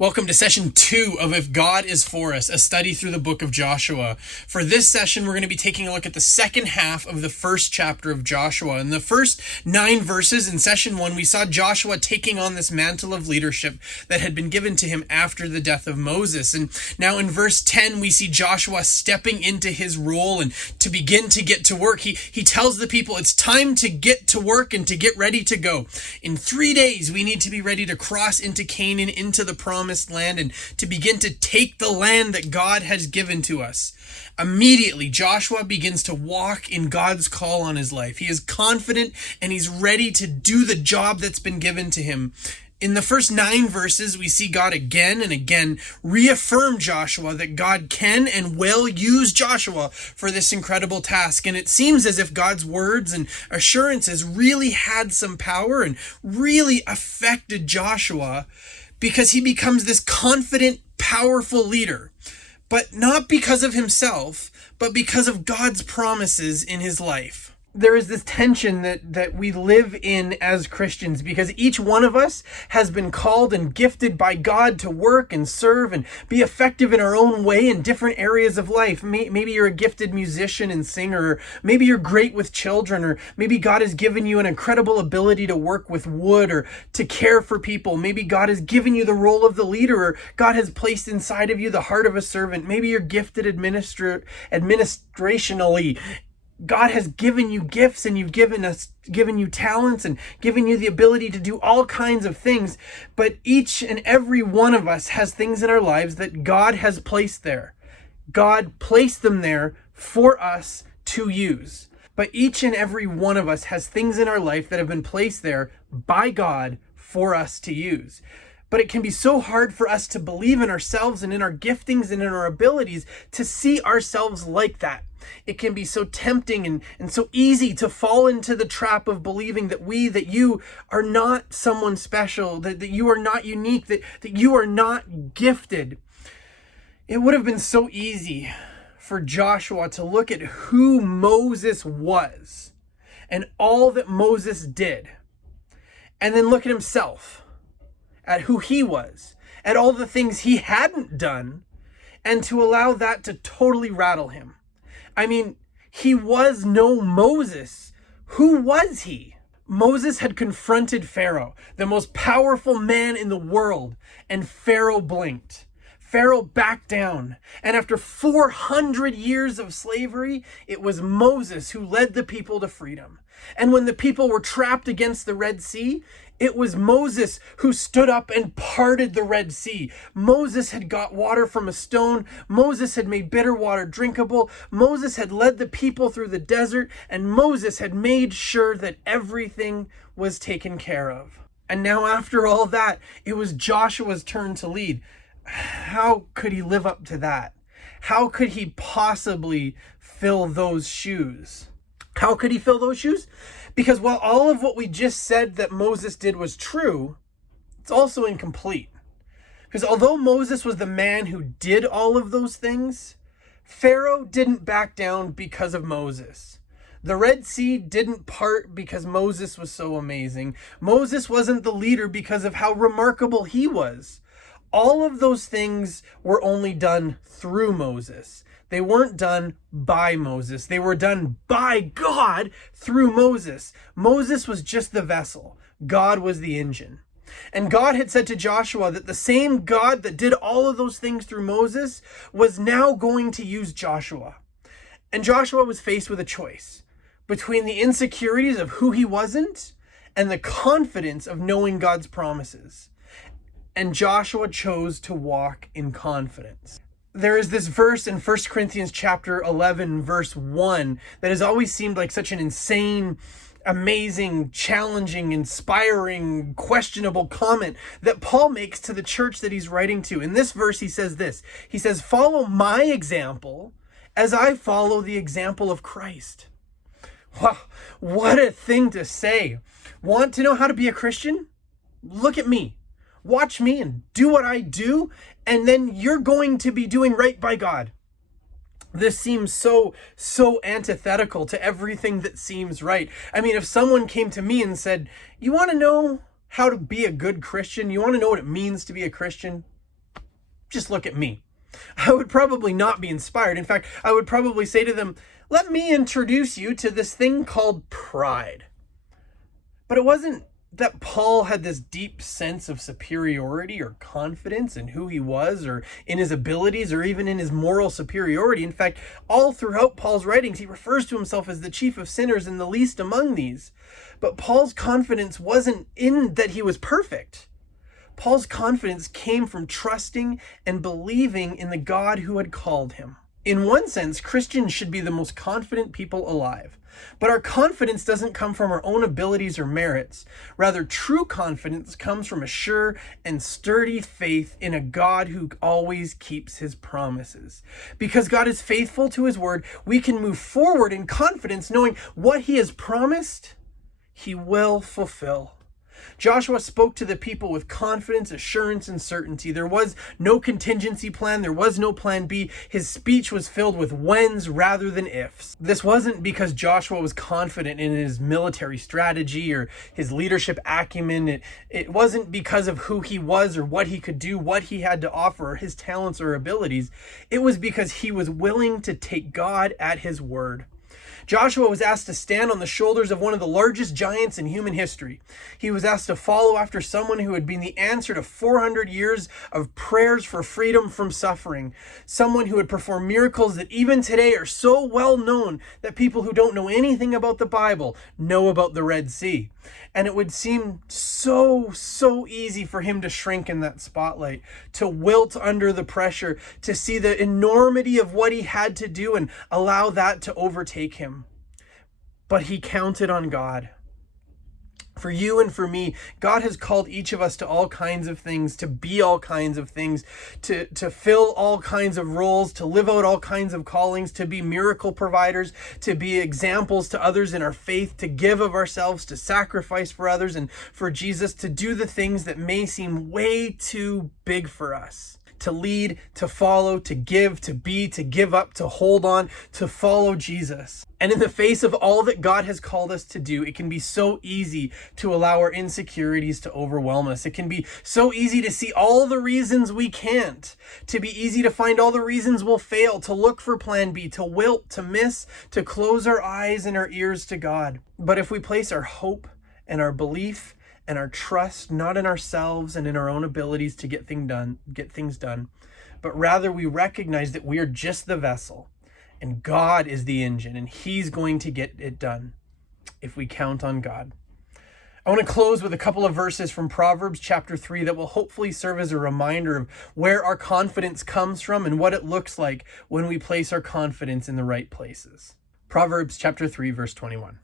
Welcome to session 2 of If God is For Us, a study through the book of Joshua. For this session, we're going to be taking a look at the second half of the first chapter of Joshua. In the first 9 verses in session 1, we saw Joshua taking on this mantle of leadership that had been given to him after the death of Moses. And now in verse 10, we see Joshua stepping into his role and to begin to get to work. He tells the people it's time to get to work and to get ready to go. In 3 days, we need to be ready to cross into Canaan, into the promised land, and to begin to take the land that God has given to us. Immediately, Joshua begins to walk in God's call on his life. He is confident and he's ready to do the job that's been given to him. In the first 9 verses, we see God again and again reaffirm Joshua that God can and will use Joshua for this incredible task. And it seems as if God's words and assurances really had some power and really affected Joshua, because he becomes this confident, powerful leader, but not because of himself, but because of God's promises in his life. There is this tension that we live in as Christians, because each one of us has been called and gifted by God to work and serve and be effective in our own way in different areas of life. Maybe you're a gifted musician and singer, or maybe you're great with children, or maybe God has given you an incredible ability to work with wood or to care for people. Maybe God has given you the role of the leader, or God has placed inside of you the heart of a servant. Maybe you're gifted administrationally. God has given you gifts, and given you talents and given you the ability to do all kinds of things. But each and every one of us has things in our lives that God has placed there. God placed them there for us to use. But each and every one of us has things in our life that have been placed there by God for us to use. But it can be so hard for us to believe in ourselves and in our giftings and in our abilities to see ourselves like that. It can be so tempting and so easy to fall into the trap of believing that you are not someone special, that you are not unique, that you are not gifted. It would have been so easy for Joshua to look at who Moses was and all that Moses did, and then look at himself, at who he was, at all the things he hadn't done, and to allow that to totally rattle him. I mean, he was no Moses. Who was he? Moses had confronted Pharaoh, the most powerful man in the world, and Pharaoh blinked. Pharaoh backed down. And after 400 years of slavery, it was Moses who led the people to freedom. And when the people were trapped against the Red Sea, it was Moses who stood up and parted the Red Sea. Moses had got water from a stone. Moses had made bitter water drinkable. Moses had led the people through the desert. And Moses had made sure that everything was taken care of. And now, after all that, it was Joshua's turn to lead. How could he live up to that? How could he possibly fill those shoes? How could he fill those shoes? Because while all of what we just said that Moses did was true, it's also incomplete. Because although Moses was the man who did all of those things, Pharaoh didn't back down because of Moses. The Red Sea didn't part because Moses was so amazing. Moses wasn't the leader because of how remarkable he was. All of those things were only done through Moses. They weren't done by Moses. They were done by God through Moses. Moses was just the vessel. God was the engine. And God had said to Joshua that the same God that did all of those things through Moses was now going to use Joshua. And Joshua was faced with a choice between the insecurities of who he wasn't and the confidence of knowing God's promises. And Joshua chose to walk in confidence. There is this verse in 1 Corinthians chapter 11, verse 1, that has always seemed like such an insane, amazing, challenging, inspiring, questionable comment that Paul makes to the church that he's writing to. In this verse, he says this. He says, "Follow my example as I follow the example of Christ." Wow, what a thing to say. Want to know how to be a Christian? Look at me. Watch me and do what I do, and then you're going to be doing right by God. This seems so antithetical to everything that seems right. I mean, if someone came to me and said, "You want to know how to be a good Christian? You want to know what it means to be a Christian?" Just look at me. I would probably not be inspired. In fact, I would probably say to them, let me introduce you to this thing called pride. But it wasn't that Paul had this deep sense of superiority or confidence in who he was or in his abilities or even in his moral superiority. In fact, all throughout Paul's writings, he refers to himself as the chief of sinners and the least among these. But Paul's confidence wasn't in that he was perfect. Paul's confidence came from trusting and believing in the God who had called him. In one sense, Christians should be the most confident people alive. But our confidence doesn't come from our own abilities or merits. Rather, true confidence comes from a sure and sturdy faith in a God who always keeps his promises. Because God is faithful to his word, we can move forward in confidence knowing what he has promised, he will fulfill. Joshua spoke to the people with confidence, assurance, and certainty. There was no contingency plan. There was no plan B. His speech was filled with whens rather than ifs. This wasn't because Joshua was confident in his military strategy or his leadership acumen. It wasn't because of who he was or what he could do, what he had to offer, or his talents or abilities. It was because he was willing to take God at his word. Joshua was asked to stand on the shoulders of one of the largest giants in human history. He was asked to follow after someone who had been the answer to 400 years of prayers for freedom from suffering. Someone who had performed miracles that even today are so well known that people who don't know anything about the Bible know about the Red Sea. And it would seem so easy for him to shrink in that spotlight, to wilt under the pressure, to see the enormity of what he had to do and allow that to overtake him. But he counted on God. For you and for me, God has called each of us to all kinds of things, to be all kinds of things, to fill all kinds of roles, to live out all kinds of callings, to be miracle providers, to be examples to others in our faith, to give of ourselves, to sacrifice for others and for Jesus, to do the things that may seem way too big for us. To lead, to follow, to give, to be, to give up, to hold on, to follow Jesus. And in the face of all that God has called us to do, it can be so easy to allow our insecurities to overwhelm us. It can be so easy to see all the reasons we can't, to be easy to find all the reasons we'll fail, to look for plan B, to wilt, to miss, to close our eyes and our ears to God. But if we place our hope and our belief and our trust not in ourselves and in our own abilities to get things done, but rather we recognize that we are just the vessel and God is the engine and he's going to get it done if we count on God. I want to close with a couple of verses from Proverbs chapter 3 that will hopefully serve as a reminder of where our confidence comes from and what it looks like when we place our confidence in the right places. Proverbs chapter 3, verse 21.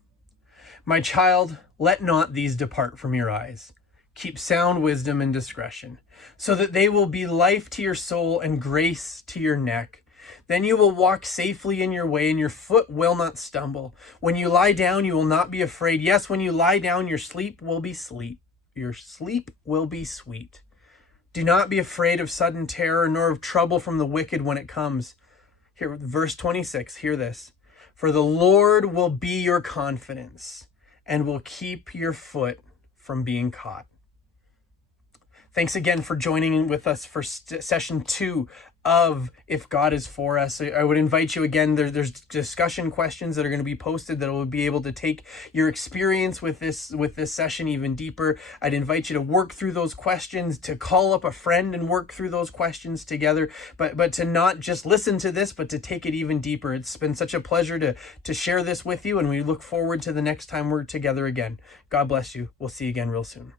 My child, let not these depart from your eyes. Keep sound wisdom and discretion, so that they will be life to your soul and grace to your neck. Then you will walk safely in your way, and your foot will not stumble. When you lie down, you will not be afraid. Yes, when you lie down, your sleep will be sleep. Your sleep will be sweet. Do not be afraid of sudden terror, nor of trouble from the wicked when it comes. Here, verse 26, hear this. For the Lord will be your confidence and will keep your foot from being caught. Thanks again for joining with us for session 2 of If God is For Us. I would invite you again, there's discussion questions that are going to be posted that will be able to take your experience with this session even deeper. I'd invite you to work through those questions, to call up a friend and work through those questions together, but to not just listen to this, but to take it even deeper. It's been such a pleasure to share this with you, and we look forward to the next time we're together again. God bless you. We'll see you again real soon.